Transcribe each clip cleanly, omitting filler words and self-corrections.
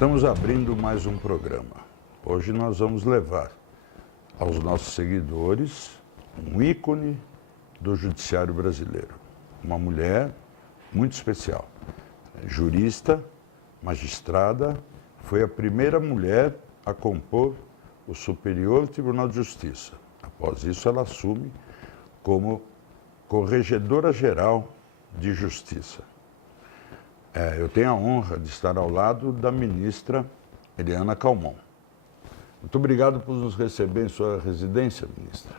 Estamos abrindo mais um programa. Hoje nós vamos levar aos nossos seguidores um ícone do judiciário brasileiro. Uma mulher muito especial, jurista, magistrada, foi a primeira mulher a compor o Superior Tribunal de Justiça. Após isso, ela assume como Corregedora-Geral de Justiça. Eu tenho a honra de estar ao lado da ministra Eliana Calmon. Muito obrigado por nos receber em sua residência, ministra.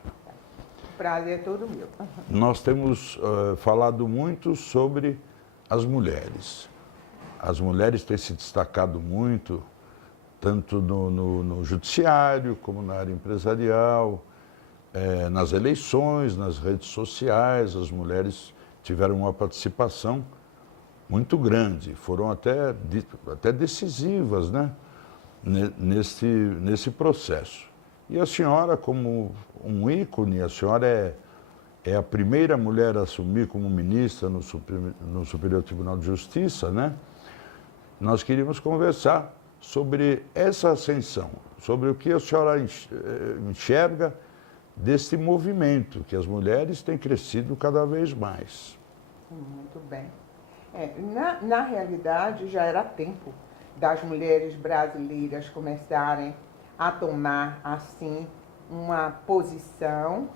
O prazer é todo meu. Nós temos falado muito sobre as mulheres. As mulheres têm se destacado muito, tanto no judiciário, como na área empresarial, nas eleições, nas redes sociais. As mulheres tiveram uma participação muito grande, foram até decisivas, né, nesse processo. E a senhora, como um ícone, a senhora é a primeira mulher a assumir como ministra no Superior Tribunal de Justiça, né? Nós queríamos conversar sobre essa ascensão, sobre o que a senhora enxerga desse movimento, que as mulheres têm crescido cada vez mais. Muito bem. Na realidade, já era tempo das mulheres brasileiras começarem a tomar, assim, uma posição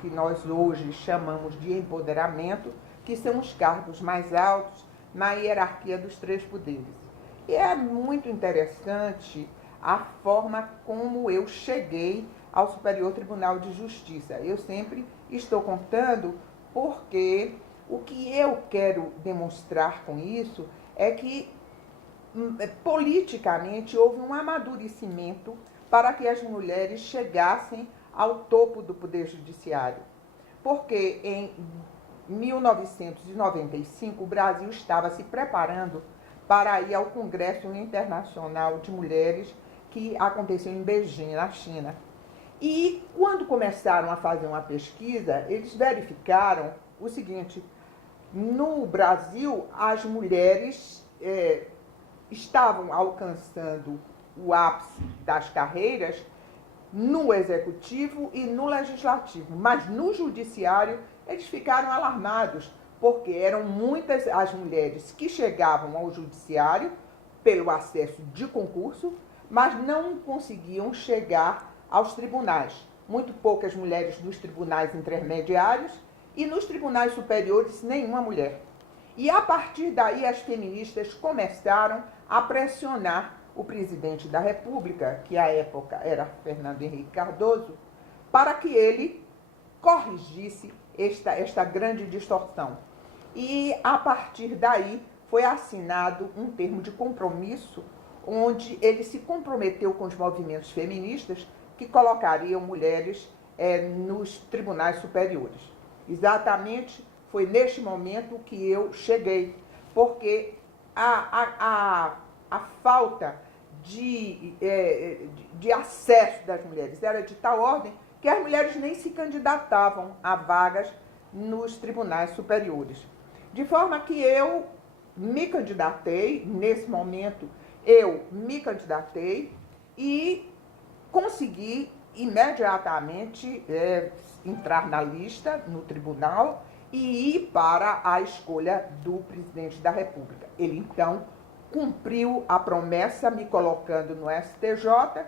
que nós hoje chamamos de empoderamento, que são os cargos mais altos na hierarquia dos três poderes. E é muito interessante a forma como eu cheguei ao Superior Tribunal de Justiça. Eu sempre estou contando porque o que eu quero demonstrar com isso é que, politicamente, houve um amadurecimento para que as mulheres chegassem ao topo do Poder Judiciário. Porque em 1995 o Brasil estava se preparando para ir ao Congresso Internacional de Mulheres, que aconteceu em Beijing, na China. E quando começaram a fazer uma pesquisa, eles verificaram o seguinte: no Brasil, as mulheres estavam alcançando o ápice das carreiras no executivo e no legislativo, mas no judiciário eles ficaram alarmados, porque eram muitas as mulheres que chegavam ao judiciário pelo acesso de concurso, mas não conseguiam chegar aos tribunais. Muito poucas mulheres nos tribunais intermediários e nos tribunais superiores, nenhuma mulher. E a partir daí as feministas começaram a pressionar o presidente da República, que à época era Fernando Henrique Cardoso, para que ele corrigisse esta grande distorção. E a partir daí foi assinado um termo de compromisso, onde ele se comprometeu com os movimentos feministas que colocariam mulheres nos tribunais superiores. Exatamente foi neste momento que eu cheguei, porque a falta de acesso das mulheres era de tal ordem que as mulheres nem se candidatavam a vagas nos tribunais superiores. De forma que eu me candidatei, nesse momento eu me candidatei e consegui imediatamente entrar na lista no tribunal e ir para a escolha do presidente da República. Ele, então, cumpriu a promessa me colocando no STJ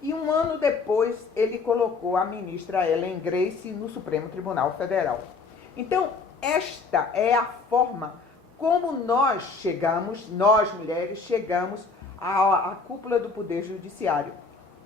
e um ano depois ele colocou a ministra Ellen Grace no Supremo Tribunal Federal. Então, esta é a forma como nós chegamos, nós mulheres, chegamos à cúpula do Poder Judiciário.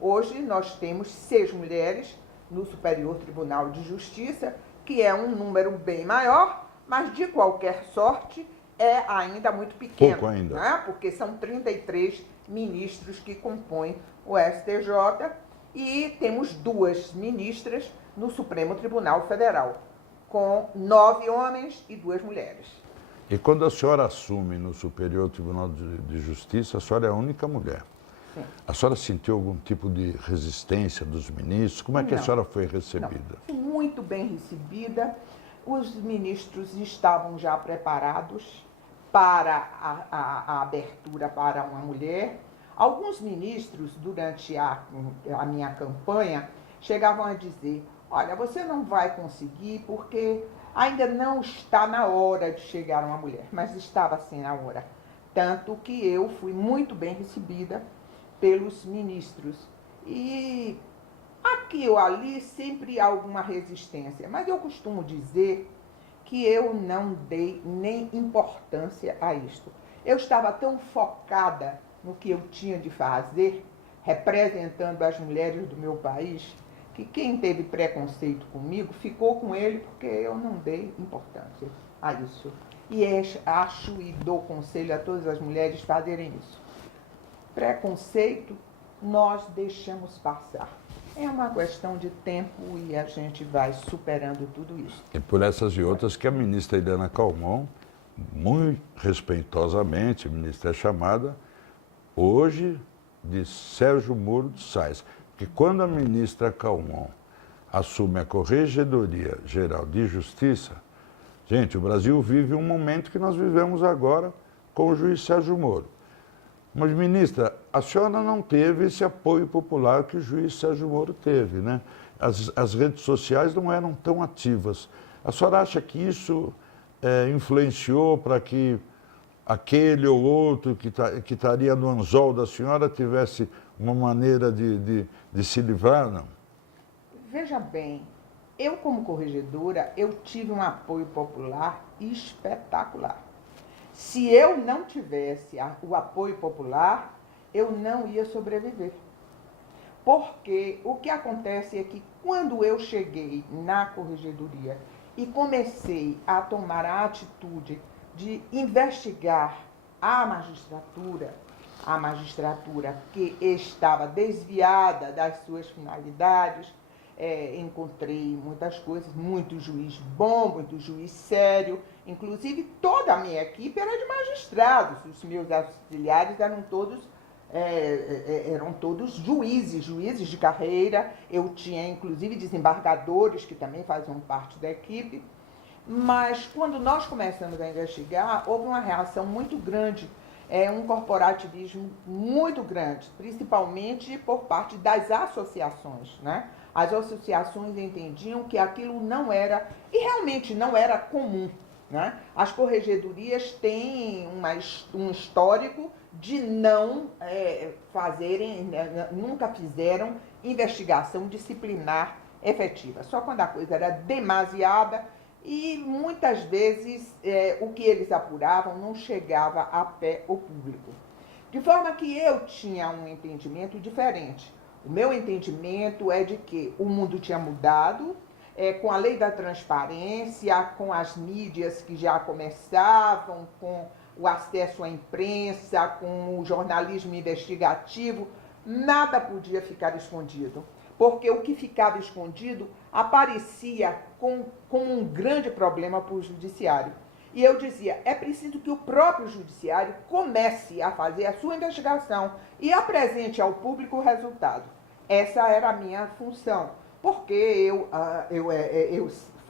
Hoje nós temos 6 mulheres no Superior Tribunal de Justiça, que é um número bem maior, mas de qualquer sorte é ainda muito pequeno. Pouco ainda. Né? Porque são 33 ministros que compõem o STJ e temos 2 ministras no Supremo Tribunal Federal, com 9 homens e 2 mulheres. E quando a senhora assume no Superior Tribunal de Justiça, a senhora é a única mulher. Sim. A senhora sentiu algum tipo de resistência dos ministros? Como é que a senhora foi recebida? Não. Muito bem recebida. Os ministros estavam já preparados para a abertura para uma mulher. Alguns ministros, durante a minha campanha, chegavam a dizer: olha, você não vai conseguir porque ainda não está na hora de chegar uma mulher, mas estava sim na hora. Tanto que eu fui muito bem recebida pelos ministros. E aqui ou ali sempre há alguma resistência, mas eu costumo dizer que eu não dei nem importância a isto. Eu estava tão focada no que eu tinha de fazer, representando as mulheres do meu país, que quem teve preconceito comigo ficou com ele porque eu não dei importância a isso. E acho e dou conselho a todas as mulheres fazerem isso. Preconceito nós deixamos passar. É uma questão de tempo e a gente vai superando tudo isso. E por essas e outras que a ministra Helena Calmon, muito respeitosamente, a ministra é chamada, hoje, de Sérgio Moro de Sais. Porque quando a ministra Calmon assume a Corregedoria Geral de Justiça, gente, o Brasil vive um momento que nós vivemos agora com o juiz Sérgio Moro. Mas, ministra, a senhora não teve esse apoio popular que o juiz Sérgio Moro teve, né? As redes sociais não eram tão ativas. A senhora acha que isso influenciou para que aquele ou outro que estaria no anzol da senhora tivesse uma maneira de se livrar, não? Veja bem, eu como corregedora, eu tive um apoio popular espetacular. Se eu não tivesse o apoio popular, eu não ia sobreviver. Porque o que acontece é que quando eu cheguei na corregedoria e comecei a tomar a atitude de investigar a magistratura que estava desviada das suas finalidades, encontrei muitas coisas, muito juiz bom, muito juiz sério, inclusive toda a minha equipe era de magistrados, os meus auxiliares eram todos juízes de carreira, eu tinha inclusive desembargadores que também faziam parte da equipe, mas quando nós começamos a investigar, houve uma reação muito grande, um corporativismo muito grande, principalmente por parte das associações, né? As associações entendiam que aquilo não era, e realmente não era comum, né? As corregedorias têm um histórico de não nunca fizeram investigação disciplinar efetiva, só quando a coisa era demasiada e muitas vezes o que eles apuravam não chegava a pé ao público. De forma que eu tinha um entendimento diferente. O meu entendimento é de que o mundo tinha mudado, com a lei da transparência, com as mídias que já começavam, com o acesso à imprensa, com o jornalismo investigativo, nada podia ficar escondido. Porque o que ficava escondido aparecia como um grande problema para o judiciário. E eu dizia, é preciso que o próprio judiciário comece a fazer a sua investigação e apresente ao público o resultado. Essa era a minha função, porque eu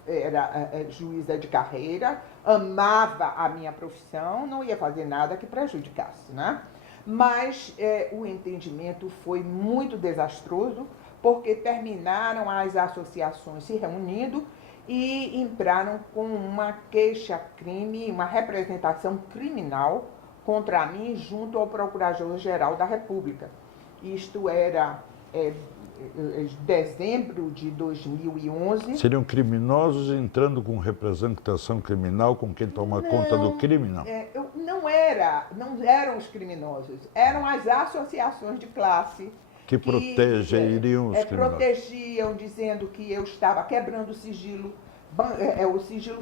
era juíza de carreira, amava a minha profissão, não ia fazer nada que prejudicasse, né? Mas o entendimento foi muito desastroso, porque terminaram as associações se reunindo e entraram com uma queixa-crime, uma representação criminal contra mim junto ao Procurador-Geral da República. Isto era dezembro de 2011. Seriam criminosos entrando com representação criminal com quem toma conta do crime, não? Não eram os criminosos, eram as associações de classe que protegeriam os criminosos. Protegiam, dizendo que eu estava quebrando o sigilo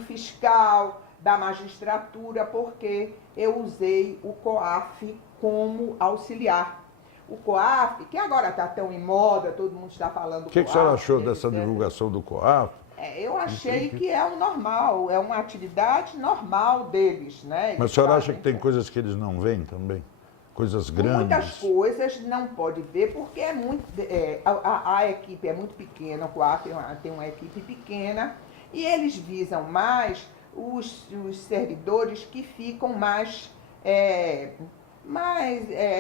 fiscal da magistratura, porque eu usei o COAF como auxiliar. O COAF, que agora está tão em moda, todo mundo está falando do COAF. O que a senhora achou dessa divulgação do COAF? Eu achei que é o normal, é uma atividade normal deles, né? Mas a senhora acha que tem coisas que eles não veem também? Coisas grandes? Muitas coisas não pode ver, porque a equipe é muito pequena, o COAF tem uma equipe pequena, e eles visam mais os servidores que ficam mais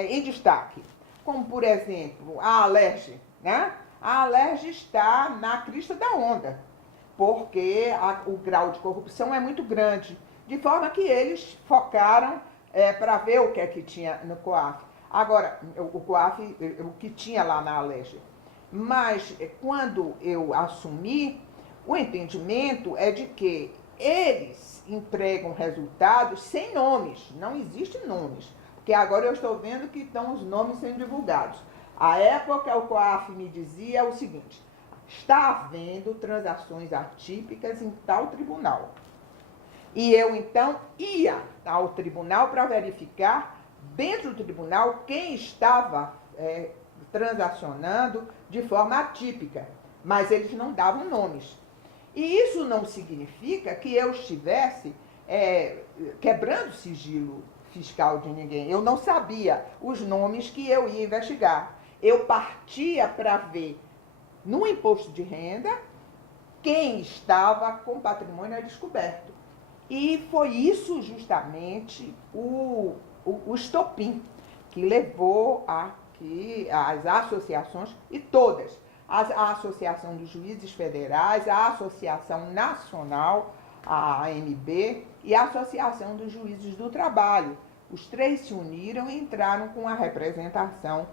em destaque. Como, por exemplo, a Alerj, né? A Alerj está na crista da onda, porque o grau de corrupção é muito grande, de forma que eles focaram para ver o que é que tinha no COAF. Agora, o COAF, o que tinha lá na Alerj. Mas, quando eu assumi, o entendimento é de que eles entregam resultados sem nomes, não existem nomes. Porque agora eu estou vendo que estão os nomes sendo divulgados. À época, o COAF me dizia o seguinte: está havendo transações atípicas em tal tribunal. E eu, então, ia ao tribunal para verificar, dentro do tribunal, quem estava transacionando de forma atípica. Mas eles não davam nomes. E isso não significa que eu estivesse quebrando o sigilo fiscal de ninguém. Eu não sabia os nomes que eu ia investigar. Eu partia para ver no imposto de renda quem estava com patrimônio a descoberto. E foi isso justamente o estopim que levou a que as associações, e todas, a Associação dos Juízes Federais, a Associação Nacional, a AMB, e a Associação dos Juízes do Trabalho. Os três se uniram e entraram com a representação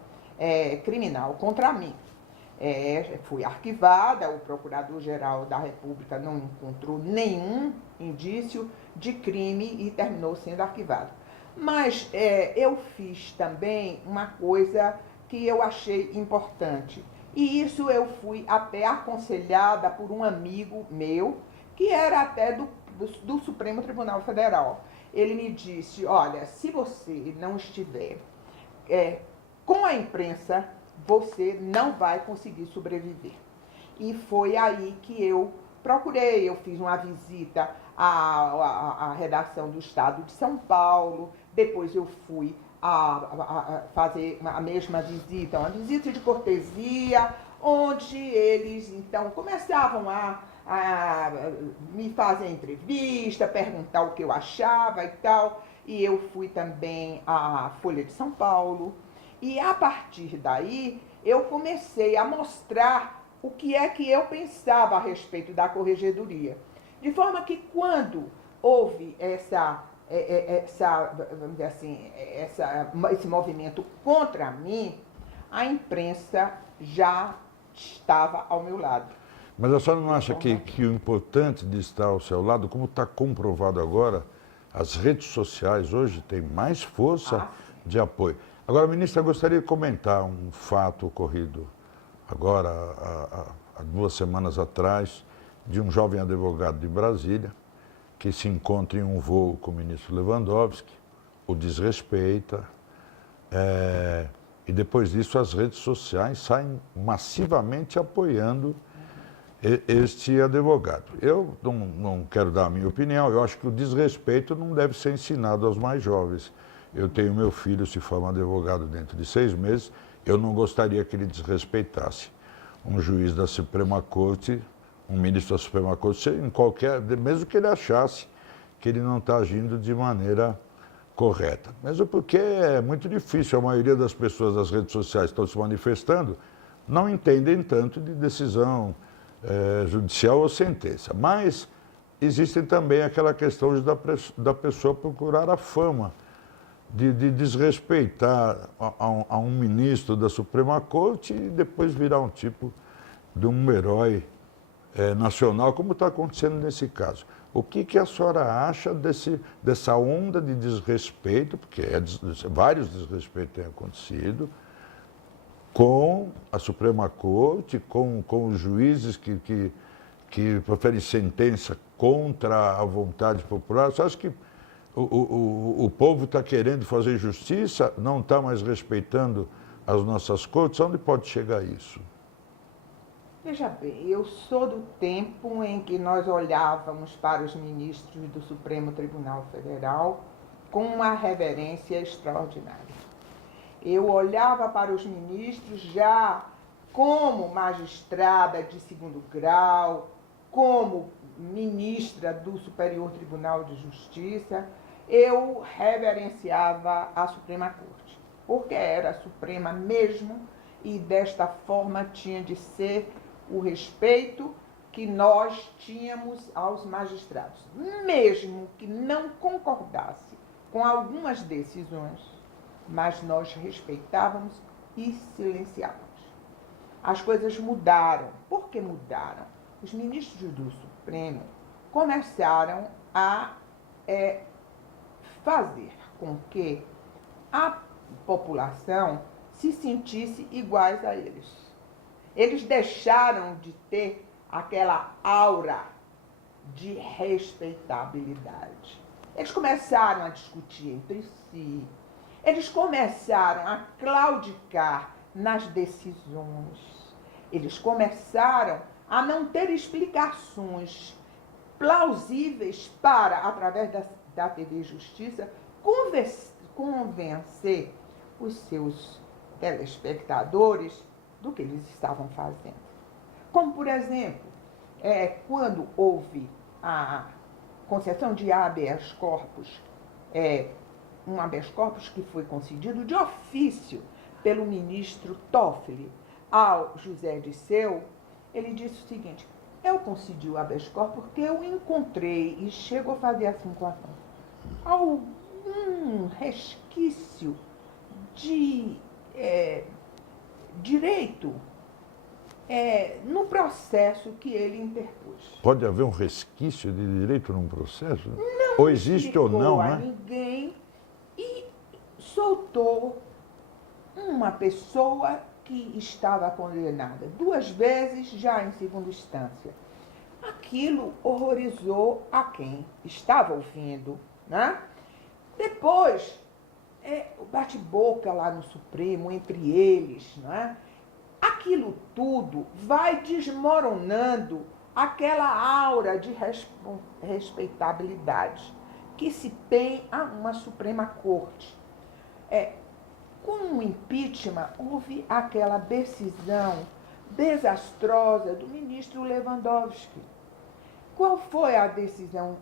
criminal contra mim. Fui arquivada, o Procurador-Geral da República não encontrou nenhum indício de crime e terminou sendo arquivado. Mas eu fiz também uma coisa que eu achei importante. E isso eu fui até aconselhada por um amigo meu, que era até do Supremo Tribunal Federal. Ele me disse: olha, se você não estiver com a imprensa, você não vai conseguir sobreviver. E foi aí que eu procurei, eu fiz uma visita à redação do Estado de São Paulo, depois eu fui a fazer a mesma visita, uma visita de cortesia, onde eles então começavam a me fazer entrevista, perguntar o que eu achava e tal. E eu fui também à Folha de São Paulo. E a partir daí eu comecei a mostrar o que é que eu pensava a respeito da corregedoria. De forma que quando houve vamos dizer assim, esse movimento contra mim, a imprensa já estava ao meu lado. Mas a senhora não acha que o importante de estar ao seu lado, como está comprovado agora, as redes sociais hoje têm mais força de apoio. Agora, ministra, eu gostaria de comentar um fato ocorrido agora, há 2 semanas atrás, de um jovem advogado de Brasília, que se encontra em um voo com o ministro Lewandowski, o desrespeita, e depois disso as redes sociais saem massivamente apoiando este advogado. Eu não quero dar a minha opinião, eu acho que o desrespeito não deve ser ensinado aos mais jovens. Eu tenho meu filho, se forma advogado dentro de 6 meses, eu não gostaria que ele desrespeitasse um juiz da Suprema Corte, um ministro da Suprema Corte, mesmo que ele achasse que ele não está agindo de maneira correta. Mesmo porque é muito difícil, a maioria das pessoas das redes sociais estão se manifestando, não entendem tanto de decisão judicial ou sentença. Mas existe também aquela questão da pessoa procurar a fama, de desrespeitar a um ministro da Suprema Corte e depois virar um tipo de um herói nacional, como está acontecendo nesse caso. O que a senhora acha dessa onda de desrespeito, porque vários desrespeitos têm acontecido, com a Suprema Corte, com os juízes que proferem sentença contra a vontade popular? Você acha que o povo está querendo fazer justiça, não está mais respeitando as nossas cortes? Onde pode chegar isso? Veja bem, eu sou do tempo em que nós olhávamos para os ministros do Supremo Tribunal Federal com uma reverência extraordinária. Eu olhava para os ministros já como magistrada de 2º grau, como ministra do Superior Tribunal de Justiça, eu reverenciava a Suprema Corte, porque era a Suprema mesmo, e desta forma tinha de ser o respeito que nós tínhamos aos magistrados. Mesmo que não concordasse com algumas decisões, mas nós respeitávamos e silenciávamos. As coisas mudaram. Por que mudaram? Os ministros do Supremo começaram a fazer com que a população se sentisse iguais a eles. Eles deixaram de ter aquela aura de respeitabilidade. Eles começaram a discutir entre si, eles começaram a claudicar nas decisões, eles começaram a não ter explicações plausíveis para, através da TV Justiça, convencer os seus telespectadores do que eles estavam fazendo. Como, por exemplo, quando houve a concessão de habeas corpus, um habeas corpus que foi concedido de ofício pelo ministro Toffoli ao José Dirceu, ele disse o seguinte: eu concedi o habeas corpus porque eu encontrei, e chego a fazer assim com a mão, algum resquício de direito no processo que ele interpôs. Pode haver um resquício de direito num processo? Não. Ou existe ou não, a né? ninguém, e soltou uma pessoa que estava condenada 2 vezes já em segunda instância. Aquilo horrorizou a quem estava ouvindo, né? Depois, o bate-boca lá no Supremo entre eles, né? Aquilo tudo vai desmoronando aquela aura de respeitabilidade que se tem a uma Suprema Corte. Com o impeachment, houve aquela decisão desastrosa do ministro Lewandowski. Qual foi a decisão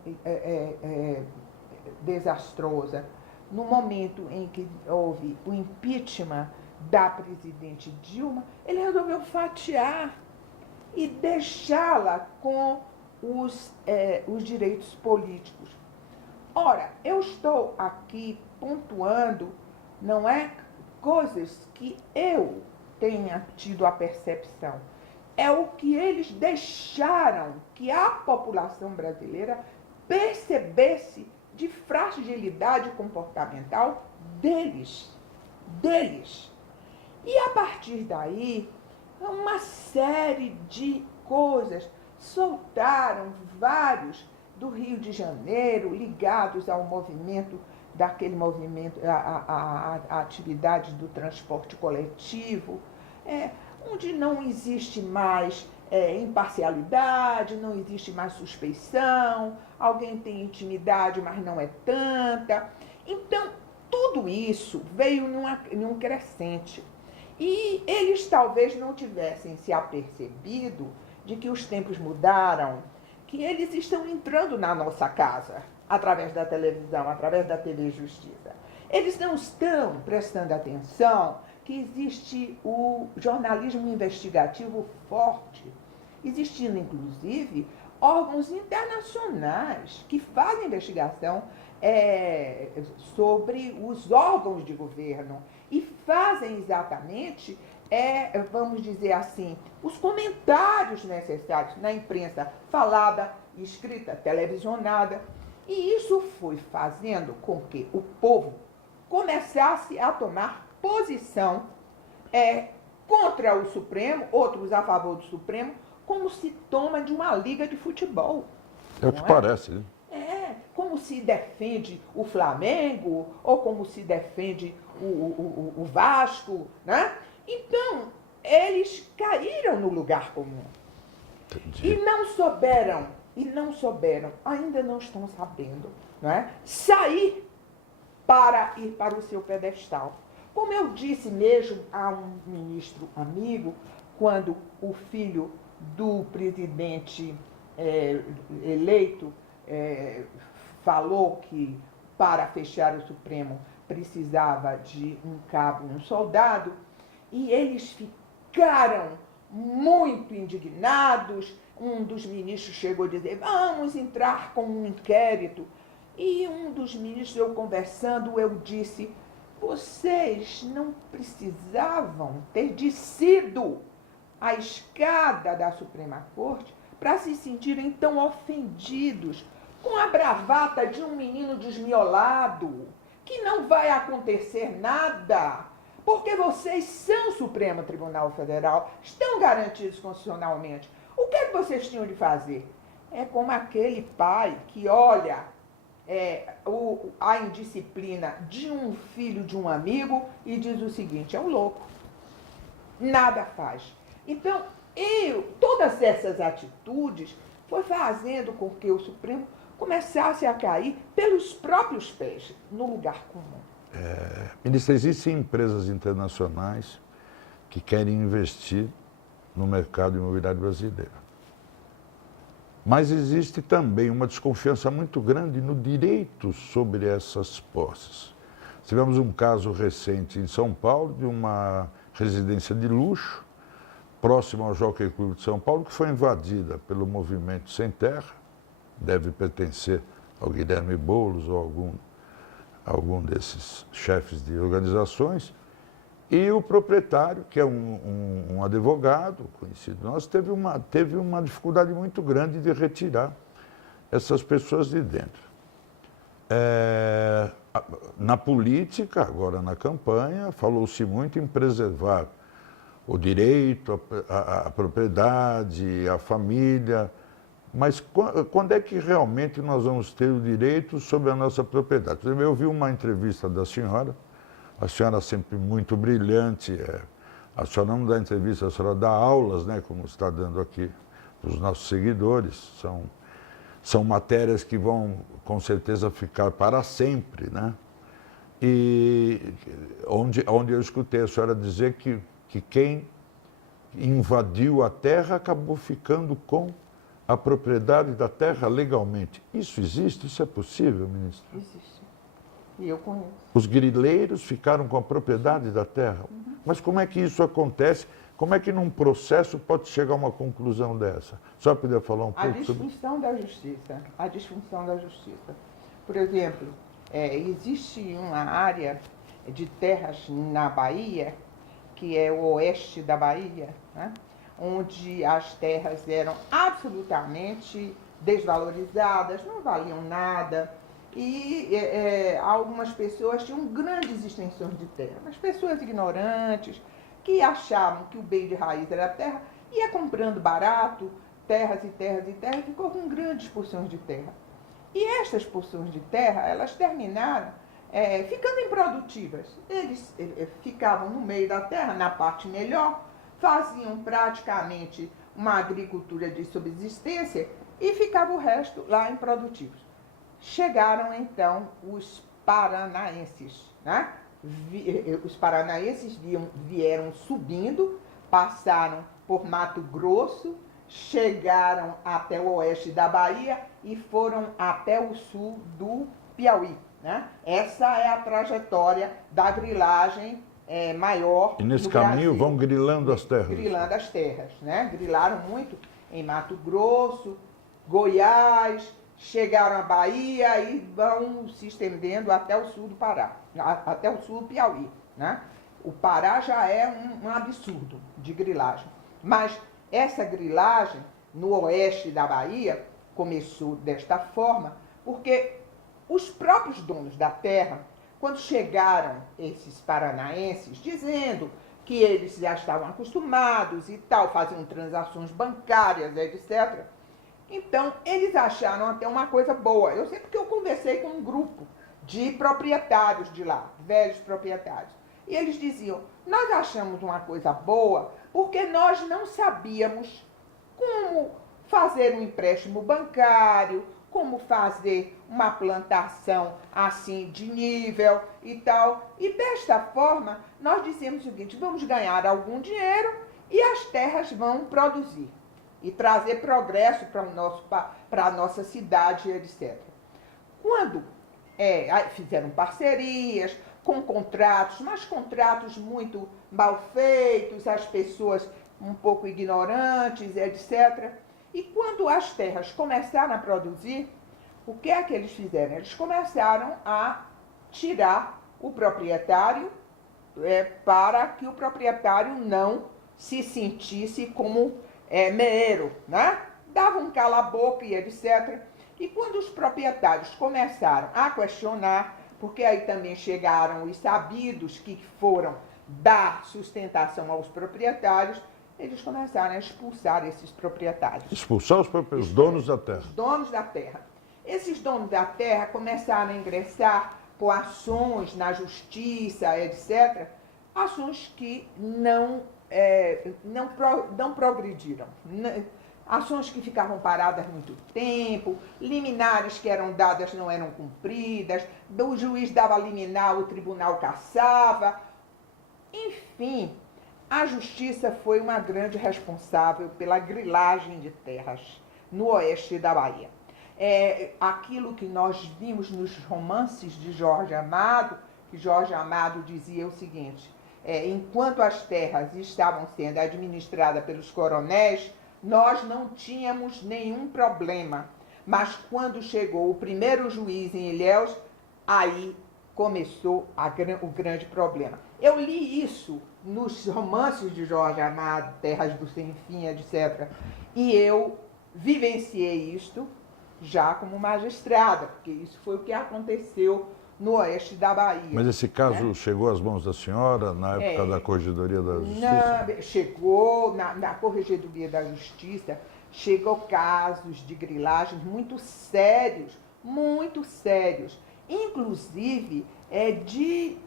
desastrosa? No momento em que houve o impeachment da presidente Dilma, ele resolveu fatiar e deixá-la com os direitos políticos. Ora, eu estou aqui pontuando, não é coisas que eu tenha tido a percepção, é o que eles deixaram que a população brasileira percebesse de fragilidade comportamental deles. E a partir daí, uma série de coisas soltaram vários do Rio de Janeiro ligados ao movimento, a atividade do transporte coletivo, onde não existe mais imparcialidade, não existe mais suspeição, alguém tem intimidade, mas não é tanta. Então, tudo isso veio num crescente. E eles talvez não tivessem se apercebido de que os tempos mudaram, que eles estão entrando na nossa casa, através da televisão, através da TV Justiça. Eles não estão prestando atenção que existe o jornalismo investigativo forte, existindo, inclusive, órgãos internacionais que fazem investigação sobre os órgãos de governo e fazem exatamente, vamos dizer assim, os comentários necessários na imprensa falada, escrita, televisionada. E isso foi fazendo com que o povo começasse a tomar posição contra o Supremo, outros a favor do Supremo, como se toma de uma liga de futebol. É o que parece, né? Como se defende o Flamengo, ou como se defende o Vasco, né? Então, eles caíram no lugar comum. Entendi. E não souberam, ainda não estão sabendo, não é? Sair para ir para o seu pedestal. Como eu disse mesmo a um ministro amigo, quando o filho do presidente eleito, falou que para fechar o Supremo precisava de um cabo e um soldado, e eles ficaram muito indignados. Um dos ministros chegou a dizer, vamos entrar com um inquérito. E um dos ministros, eu conversando, eu disse, vocês não precisavam ter descido a escada da Suprema Corte para se sentirem tão ofendidos com a bravata de um menino desmiolado, que não vai acontecer nada, porque vocês são Supremo Tribunal Federal, estão garantidos constitucionalmente. O que é que vocês tinham de fazer? É como aquele pai que olha a indisciplina de um filho de um amigo e diz o seguinte, é um louco, nada faz. Então, todas essas atitudes foi fazendo com que o Supremo começasse a cair pelos próprios pés, no lugar comum. Ministra, existem empresas internacionais que querem investir no mercado imobiliário brasileiro. Mas existe também uma desconfiança muito grande no direito sobre essas posses. Tivemos um caso recente em São Paulo de uma residência de luxo, próximo ao Jockey Club de São Paulo, que foi invadida pelo Movimento Sem Terra, deve pertencer ao Guilherme Boulos ou algum desses chefes de organizações, e o proprietário, que é um advogado conhecido nosso, teve uma dificuldade muito grande de retirar essas pessoas de dentro. Na política, agora na campanha, falou-se muito em preservar o direito, a propriedade, a família, mas quando é que realmente nós vamos ter o direito sobre a nossa propriedade? Eu ouvi uma entrevista da senhora, a senhora sempre muito brilhante, a senhora não dá entrevista, a senhora dá aulas, né, como está dando aqui para os nossos seguidores, são matérias que vão com certeza ficar para sempre, né? E onde eu escutei a senhora dizer que quem invadiu a terra acabou ficando com a propriedade da terra legalmente. Isso existe? Isso é possível, ministro? Existe. E eu conheço. Os grileiros ficaram com a propriedade da terra. Mas como é que isso acontece? Como é que num processo pode chegar a uma conclusão dessa? Só poder falar um pouco sobre... A disfunção da justiça. Por exemplo, existe uma área de terras na Bahia, que é o oeste da Bahia, né? Onde as terras eram absolutamente desvalorizadas, não valiam nada, e algumas pessoas tinham grandes extensões de terra, mas pessoas ignorantes, que achavam que o bem de raiz era a terra, ia comprando barato, terras e terras e terras, e ficou com grandes porções de terra. E estas porções de terra, elas terminaram ficando improdutivas. Eles ficavam no meio da terra, na parte melhor, faziam praticamente uma agricultura de subsistência e ficava o resto lá improdutivos. Chegaram então os paranaenses, né? Os paranaenses vieram subindo, passaram por Mato Grosso, chegaram até o oeste da Bahia e foram até o sul do Piauí, né? Essa é a trajetória da grilagem maior. E nesse caminho Brasil. Vão grilando as terras. Grilando as terras, né? Grilaram muito em Mato Grosso, Goiás, chegaram à Bahia e vão se estendendo até o sul do Pará, até o sul do Piauí, né? O Pará já é um absurdo de grilagem. Mas essa grilagem no oeste da Bahia começou desta forma, porque os próprios donos da terra, quando chegaram esses paranaenses, dizendo que eles já estavam acostumados e tal, faziam transações bancárias, etc., então eles acharam até uma coisa boa. Eu sei porque eu conversei com um grupo de proprietários de lá, velhos proprietários, e eles diziam, nós achamos uma coisa boa porque nós não sabíamos como fazer um empréstimo bancário, como fazer uma plantação assim de nível e tal. E desta forma, nós dizemos o seguinte, vamos ganhar algum dinheiro e as terras vão produzir. e trazer progresso para a nossa cidade, etc. Quando fizeram parcerias com contratos, mas contratos muito mal feitos, as pessoas um pouco ignorantes, etc. E quando as terras começaram a produzir, o que é que eles fizeram? Eles começaram a tirar o proprietário para que o proprietário não se sentisse como meeiro, né? Dava um cala-boca e etc. E quando os proprietários começaram a questionar, porque aí também chegaram os sabidos que foram dar sustentação aos proprietários, eles começaram a expulsar esses proprietários. Expulsar os donos da terra. Os donos da terra. Esses donos da terra começaram a ingressar por ações na justiça, etc., ações que não progrediram. Ações que ficavam paradas muito tempo, liminares que eram dadas não eram cumpridas, o juiz dava liminar, o tribunal cassava. Enfim, a justiça foi uma grande responsável pela grilagem de terras no oeste da Bahia. Aquilo que nós vimos nos romances de Jorge Amado, que Jorge Amado dizia o seguinte: enquanto as terras estavam sendo administradas pelos coronéis, nós não tínhamos nenhum problema. Mas quando chegou o primeiro juiz em Ilhéus, aí começou o grande problema. Eu li isso nos romances de Jorge Amado, Terras do Sem Fim, etc. E eu vivenciei isto já como magistrada, porque isso foi o que aconteceu no oeste da Bahia. Mas esse caso chegou às mãos da senhora na época da Corregedoria da Justiça? Chegou na Corregedoria da Justiça, chegou casos de grilagens muito sérios, inclusive de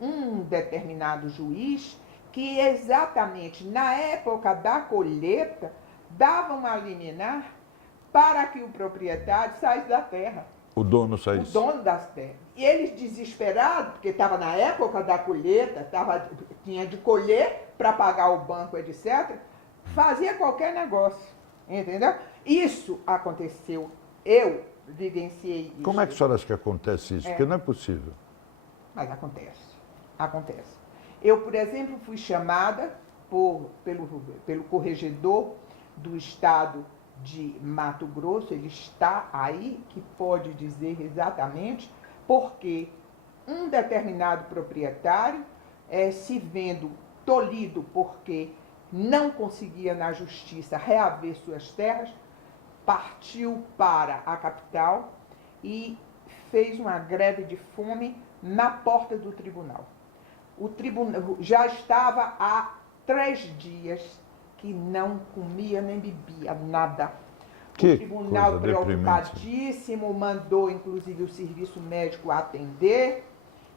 um determinado juiz que exatamente na época da colheita dava uma liminar para que o proprietário saísse da terra. O dono saísse. O dono das terras. E eles desesperados, porque estava na época da colheita, tinha de colher para pagar o banco, etc., fazia qualquer negócio, entendeu? Isso aconteceu, eu vivenciei isso. Como é que a senhora acha que acontece isso? Porque não é possível. Mas acontece. Eu, por exemplo, fui chamada pelo corregedor do estado de Mato Grosso, ele está aí, que pode dizer exatamente, porque um determinado proprietário, se vendo tolhido porque não conseguia na justiça reaver suas terras, partiu para a capital e fez uma greve de fome na porta do tribunal. O tribunal já estava há 3 dias que não comia nem bebia nada. O tribunal, preocupadíssimo, mandou inclusive o serviço médico atender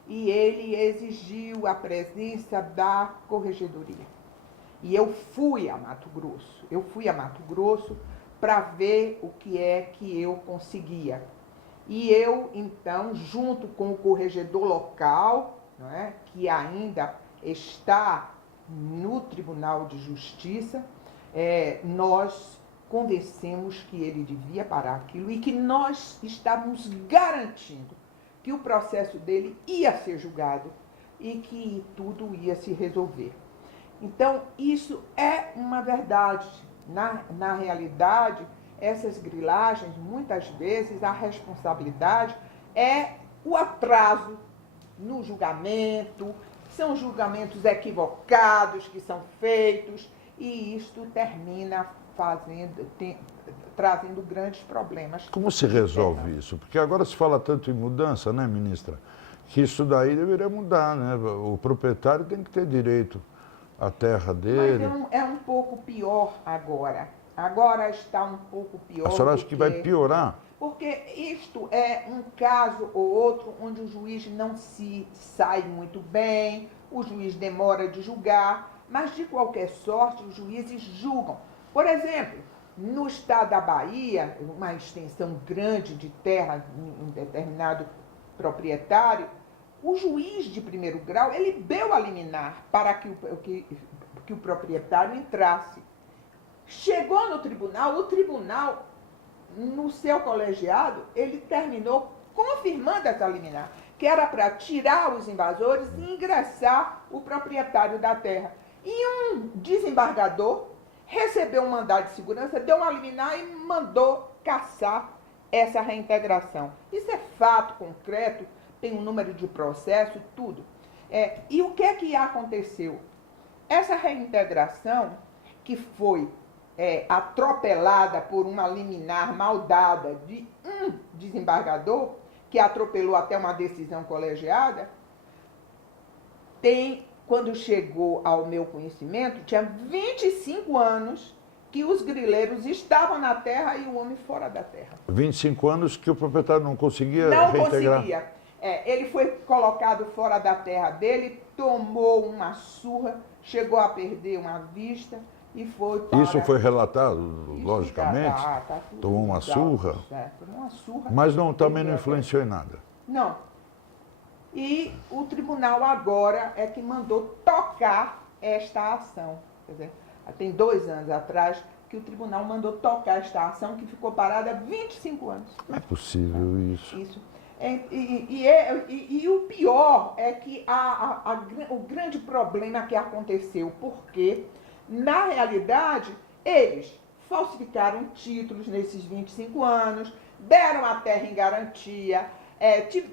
e ele exigiu a presença da corregedoria. E eu fui a Mato Grosso para ver o que é que eu conseguia. E eu, então, junto com o corregedor local, não é, que ainda está no Tribunal de Justiça, nós convencemos que ele devia parar aquilo e que nós estávamos garantindo que o processo dele ia ser julgado e que tudo ia se resolver. Então, isso é uma verdade. Na realidade, essas grilagens, muitas vezes, a responsabilidade é o atraso no julgamento, são julgamentos equivocados que são feitos, e isto termina trazendo grandes problemas. Como se resolve isso? Porque agora se fala tanto em mudança, né, ministra? Que isso daí deveria mudar, né? O proprietário tem que ter direito à terra dele. Mas é um pouco pior agora. Agora está um pouco pior. A senhora acha que vai piorar? Porque isto é um caso ou outro onde o juiz não se sai muito bem, o juiz demora de julgar, mas de qualquer sorte os juízes julgam. Por exemplo, no estado da Bahia, uma extensão grande de terra em determinado proprietário, o juiz de primeiro grau, ele deu a liminar para que o proprietário entrasse. Chegou no tribunal, o tribunal, no seu colegiado, ele terminou confirmando essa liminar, que era para tirar os invasores e ingressar o proprietário da terra. E um desembargador recebeu um mandado de segurança, deu uma liminar e mandou caçar essa reintegração. Isso é fato concreto, tem um número de processo, tudo. E o que aconteceu? Essa reintegração, que foi atropelada por uma liminar mal dada de um desembargador, que atropelou até uma decisão colegiada, quando chegou ao meu conhecimento, tinha 25 anos que os grileiros estavam na terra e o homem fora da terra. 25 anos que o proprietário não conseguia Não reintegrar? conseguia. Ele foi colocado fora da terra dele, tomou uma surra, chegou a perder uma vista e foi para... Isso foi relatado, logicamente? Tá tudo Tomou uma surra? Tomou uma surra. Mas também não influenciou em nada? Não. E o tribunal agora é que mandou tocar esta ação. Quer dizer, tem 2 anos atrás que o tribunal mandou tocar esta ação que ficou parada há 25 anos. Não é possível isso. Isso. E o pior é que o grande problema que aconteceu, porque, na realidade, eles falsificaram títulos nesses 25 anos, deram a terra em garantia,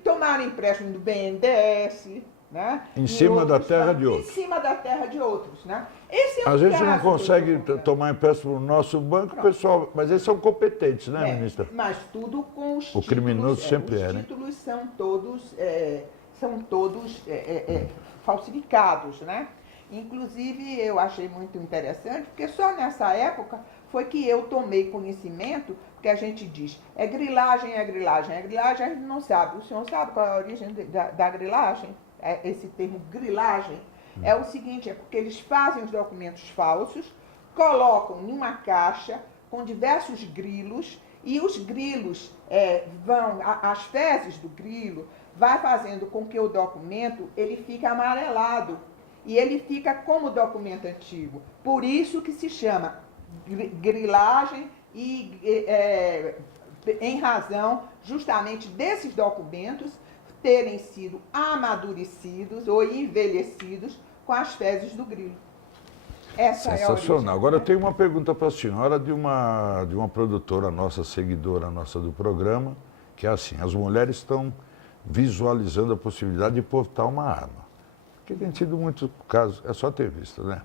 tomaram empréstimo do BNDES, né? Em cima da terra de outros. Em cima da terra de outros, né? Esse é A gente não caso consegue que eu tô tomar empréstimo no nosso banco, pessoal, mas eles são competentes, né, ministra? Mas tudo com os títulos. O criminoso sempre os é, né? Os títulos são todos falsificados, né? Inclusive, eu achei muito interessante, porque só nessa época foi que eu tomei conhecimento, porque a gente diz, grilagem, é grilagem. É grilagem, a gente não sabe. O senhor sabe qual é a origem da grilagem? Esse termo grilagem é o seguinte, é porque eles fazem os documentos falsos, colocam em uma caixa com diversos grilos, e os grilos as fezes do grilo vai fazendo com que o documento ele fique amarelado, e ele fica como documento antigo. Por isso que se chama grilagem, em razão justamente desses documentos terem sido amadurecidos ou envelhecidos com as fezes do grilo. Essa Sensacional. É a Agora eu tenho uma pergunta para a senhora de uma produtora nossa, seguidora nossa do programa, que é assim, as mulheres estão visualizando a possibilidade de portar uma arma. Porque tem tido muitos casos, é só ter visto, né?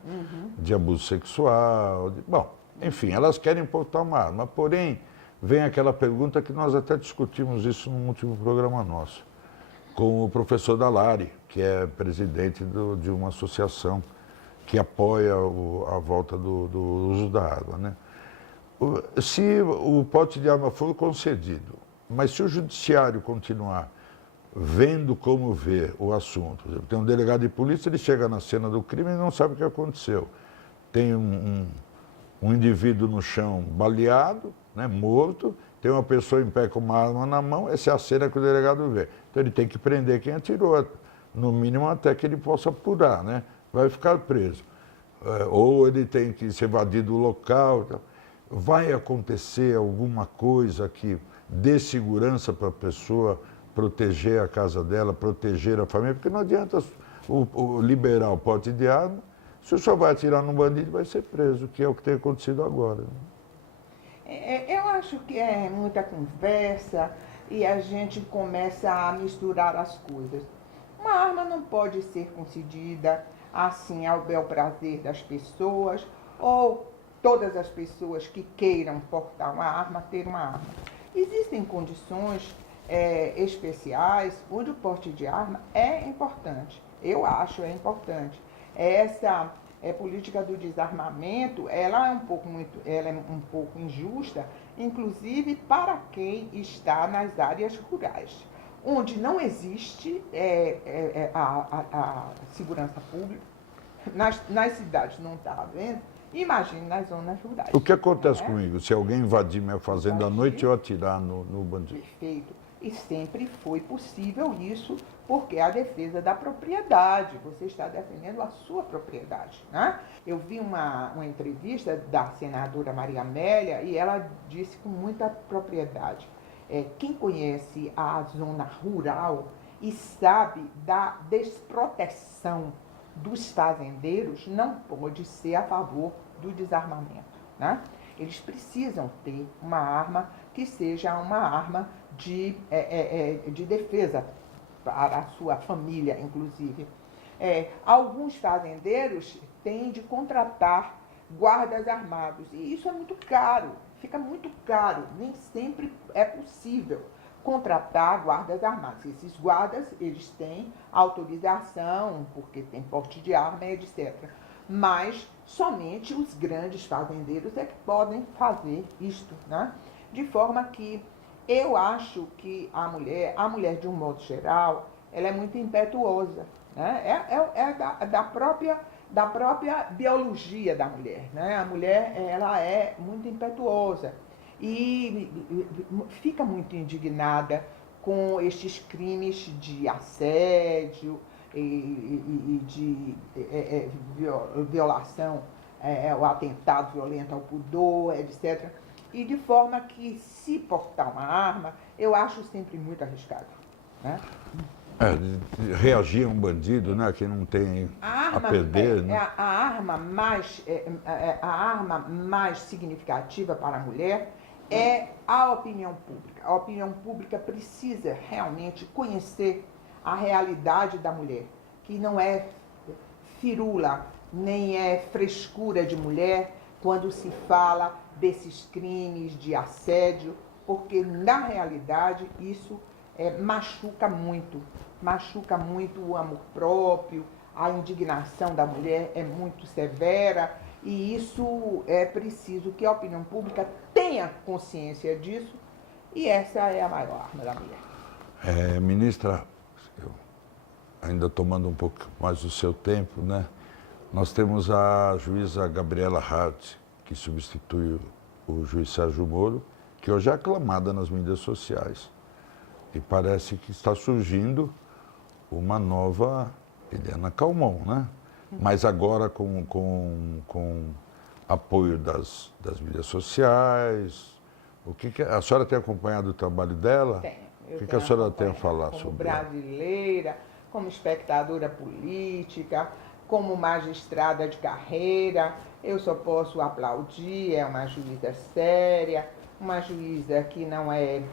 De abuso sexual, bom, enfim, elas querem portar uma arma, porém, vem aquela pergunta que nós até discutimos isso no último programa nosso, com o professor Dalari, que é presidente de uma associação que apoia a volta do uso da arma, né? Se o porte de arma for concedido, mas se o judiciário continuar vendo como vê o assunto, por exemplo, tem um delegado de polícia, ele chega na cena do crime e não sabe o que aconteceu. Tem um indivíduo no chão baleado, né, morto, tem uma pessoa em pé com uma arma na mão, essa é a cena que o delegado vê. Então ele tem que prender quem atirou, no mínimo até que ele possa apurar, né? Vai ficar preso. Ou ele tem que se evadir do local. Vai acontecer alguma coisa que dê segurança para a pessoa proteger a casa dela, proteger a família, porque não adianta liberar o porte de arma, se o senhor vai atirar num bandido, vai ser preso, que é o que tem acontecido agora. Eu acho que é muita conversa e a gente começa a misturar as coisas. Uma arma não pode ser concedida assim ao bel prazer das pessoas ou todas as pessoas que queiram portar uma arma, ter uma arma. Existem condições especiais onde o porte de arma é importante. Eu acho importante. Essa política do desarmamento, ela é um pouco injusta, inclusive para quem está nas áreas rurais, onde não existe a segurança pública. Nas cidades não está havendo, imagine nas zonas rurais. O que acontece comigo se alguém invadir minha fazenda à noite e eu atirar no bandido? Perfeito. E sempre foi possível isso, porque é a defesa da propriedade, você está defendendo a sua propriedade, né? Eu vi uma entrevista da senadora Maria Amélia e ela disse com muita propriedade, quem conhece a zona rural e sabe da desproteção dos fazendeiros não pode ser a favor do desarmamento, né? Eles precisam ter uma arma que seja uma arma de defesa para a sua família, inclusive. Alguns fazendeiros têm de contratar guardas armados e isso é muito caro, fica muito caro, nem sempre é possível contratar guardas armados. Esses guardas, eles têm autorização, porque tem porte de arma, etc. Mas somente os grandes fazendeiros é que podem fazer isto, né? De forma que eu acho que a mulher de um modo geral, ela é muito impetuosa, né? Da própria biologia da mulher, né? A mulher, ela é muito impetuosa e fica muito indignada com estes crimes de assédio e de violação, o atentado violento ao pudor, etc. E de forma que, se portar uma arma, eu acho sempre muito arriscado, né? Reagir a um bandido, né, que não tem a perder. Né? A arma mais significativa para a mulher é a opinião pública. A opinião pública precisa realmente conhecer a realidade da mulher, que não é firula, nem é frescura de mulher quando se fala desses crimes de assédio, porque na realidade isso machuca muito o amor próprio, a indignação da mulher é muito severa e isso é preciso que a opinião pública tenha consciência disso e essa é a maior arma da mulher. Ministra, ainda tomando um pouco mais do seu tempo, né? Nós temos a juíza Gabriela Hart, que substitui o juiz Sérgio Moro, que hoje é aclamada nas mídias sociais. E parece que está surgindo uma nova Eliana Calmon, né? Mas agora com apoio das mídias sociais. A senhora tem acompanhado o trabalho dela? Tenho. O que a senhora tem a falar como sobre ela? brasileira, como espectadora política, como magistrada de carreira, eu só posso aplaudir, é uma juíza séria, uma juíza que não é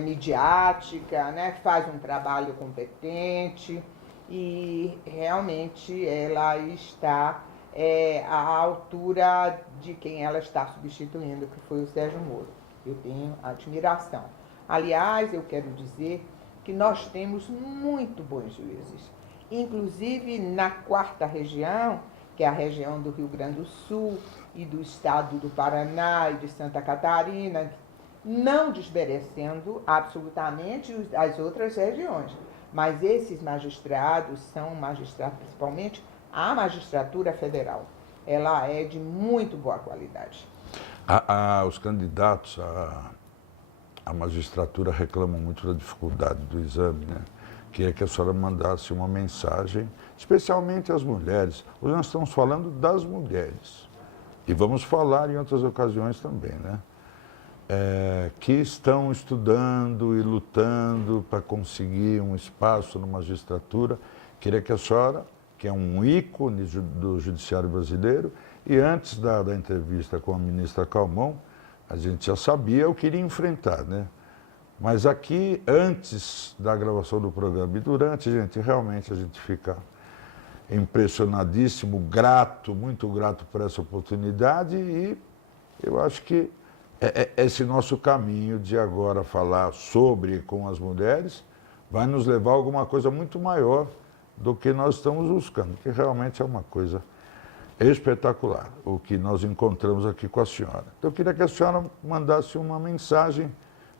midiática, né? Faz um trabalho competente e realmente ela está à altura de quem ela está substituindo, que foi o Sérgio Moro. Eu tenho admiração. Aliás, eu quero dizer que nós temos muito bons juízes, inclusive na 4ª região, que é a região do Rio Grande do Sul e do estado do Paraná e de Santa Catarina, não desmerecendo absolutamente as outras regiões, mas esses magistrados são magistrados, principalmente a magistratura federal, ela é de muito boa qualidade. Os candidatos à magistratura reclamam muito da dificuldade do exame, né? Queria que a senhora mandasse uma mensagem, especialmente às mulheres. Hoje nós estamos falando das mulheres, e vamos falar em outras ocasiões também, né? Que estão estudando e lutando para conseguir um espaço na magistratura. Queria que a senhora, que é um ícone do judiciário brasileiro, e antes da entrevista com a ministra Calmon, a gente já sabia o que iria enfrentar, né? Mas aqui, antes da gravação do programa e durante, realmente a gente fica impressionadíssimo, grato, muito grato por essa oportunidade e eu acho que esse nosso caminho de agora falar sobre com as mulheres vai nos levar a alguma coisa muito maior do que nós estamos buscando, que realmente é uma coisa espetacular, o que nós encontramos aqui com a senhora. Então, eu queria que a senhora mandasse uma mensagem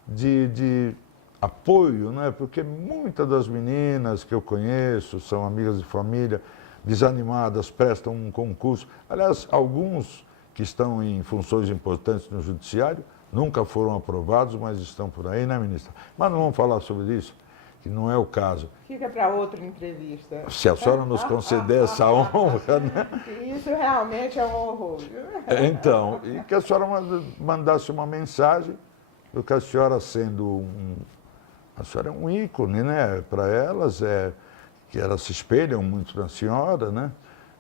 de apoio, né? Porque muitas das meninas que eu conheço são amigas de família, desanimadas, prestam um concurso. Aliás, alguns que estão em funções importantes no judiciário nunca foram aprovados, mas estão por aí, né, ministra? Mas não vamos falar sobre isso, que não é o caso. Fica para outra entrevista. Se a senhora nos conceder essa honra, né? Isso realmente é um horror. Então, e que a senhora mandasse uma mensagem, porque a senhora sendo a senhora é um ícone, né? Para elas, que elas se espelham muito na senhora, né?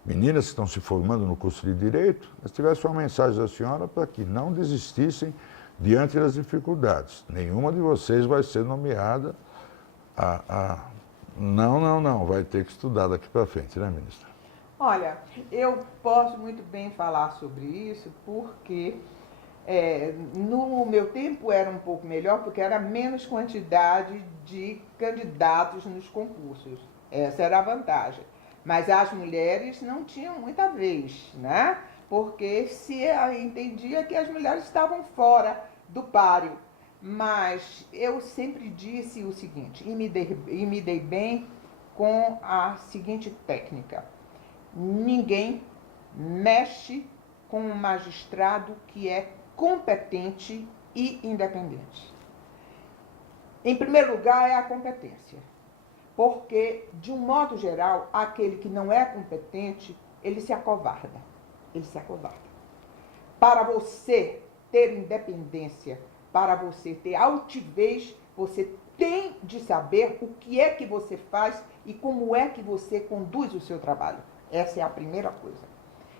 Meninas que estão se formando no curso de Direito, mas tivesse uma mensagem da senhora para que não desistissem diante das dificuldades. Nenhuma de vocês vai ser nomeada Não, vai ter que estudar daqui para frente, né, ministra? Olha, eu posso muito bem falar sobre isso porque no meu tempo era um pouco melhor, porque era menos quantidade de candidatos nos concursos. Essa era a vantagem. Mas as mulheres não tinham muita vez, né? Porque se entendia que as mulheres estavam fora do páreo. Mas eu sempre disse o seguinte, e me dei bem com a seguinte técnica: ninguém mexe com um magistrado que é competente e independente. Em primeiro lugar é a competência, porque, de um modo geral, aquele que não é competente, ele se acovarda. Para você ter independência, para você ter altivez, você tem de saber o que é que você faz e como é que você conduz o seu trabalho. Essa é a primeira coisa.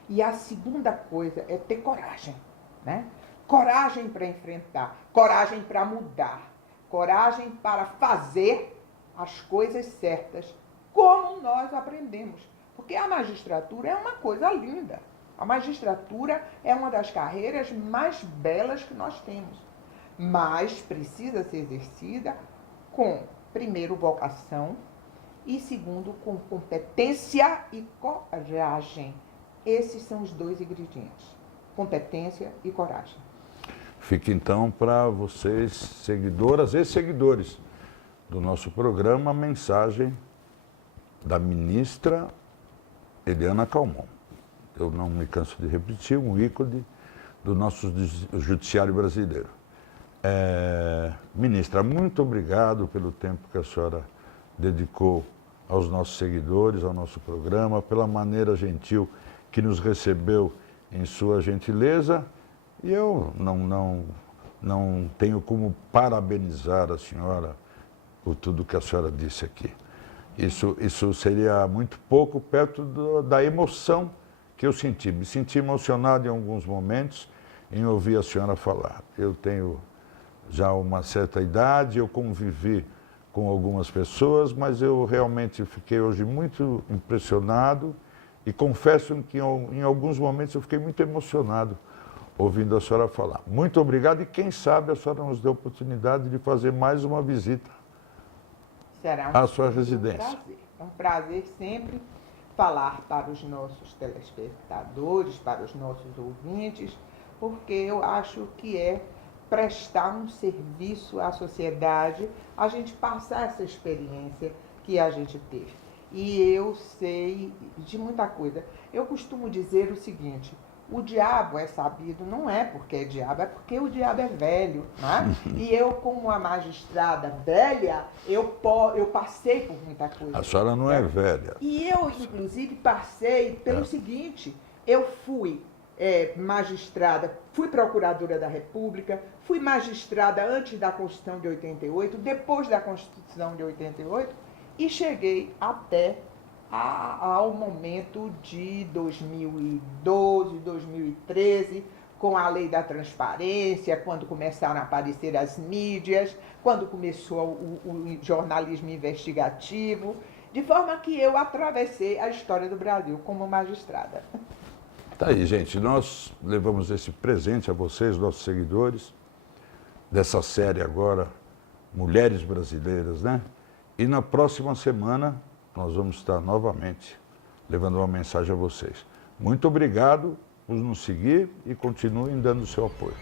E a segunda coisa é ter coragem, né? Coragem para enfrentar, coragem para mudar, coragem para fazer as coisas certas, como nós aprendemos. Porque a magistratura é uma coisa linda. A magistratura é uma das carreiras mais belas que nós temos. Mas precisa ser exercida com, primeiro, vocação e, segundo, com competência e coragem. Esses são os dois ingredientes, competência e coragem. Fica então para vocês, seguidoras e seguidores do nosso programa, a mensagem da ministra Eliana Calmon. Eu não me canso de repetir, um ícone do nosso judiciário brasileiro. Ministra, muito obrigado pelo tempo que a senhora dedicou aos nossos seguidores, ao nosso programa, pela maneira gentil que nos recebeu em sua gentileza. E eu não tenho como parabenizar a senhora por tudo que a senhora disse aqui. Isso seria muito pouco perto da emoção que eu senti. Me senti emocionado em alguns momentos em ouvir a senhora falar. Eu tenho já uma certa idade, eu convivi com algumas pessoas, mas eu realmente fiquei hoje muito impressionado e confesso que em alguns momentos eu fiquei muito emocionado ouvindo a senhora falar. Muito obrigado e quem sabe a senhora nos dê a oportunidade de fazer mais uma visita à sua residência. É um prazer sempre falar para os nossos telespectadores, para os nossos ouvintes, porque eu acho que é prestar um serviço à sociedade, a gente passar essa experiência que a gente teve. E eu sei de muita coisa. Eu costumo dizer o seguinte: o diabo é sabido não é porque é diabo, é porque o diabo é velho, né? E eu, como uma magistrada velha, eu passei por muita coisa. A senhora não é velha. E eu, inclusive, passei pelo seguinte: eu fui magistrada, fui procuradora da República, fui magistrada antes da Constituição de 88, depois da Constituição de 88, e cheguei até ao momento de 2012, 2013, com a lei da transparência, quando começaram a aparecer as mídias, quando começou o jornalismo investigativo, de forma que eu atravessei a história do Brasil como magistrada. Tá aí, gente, nós levamos esse presente a vocês, nossos seguidores, dessa série agora, Mulheres Brasileiras, né? E na próxima semana nós vamos estar novamente levando uma mensagem a vocês. Muito obrigado por nos seguir e continuem dando o seu apoio.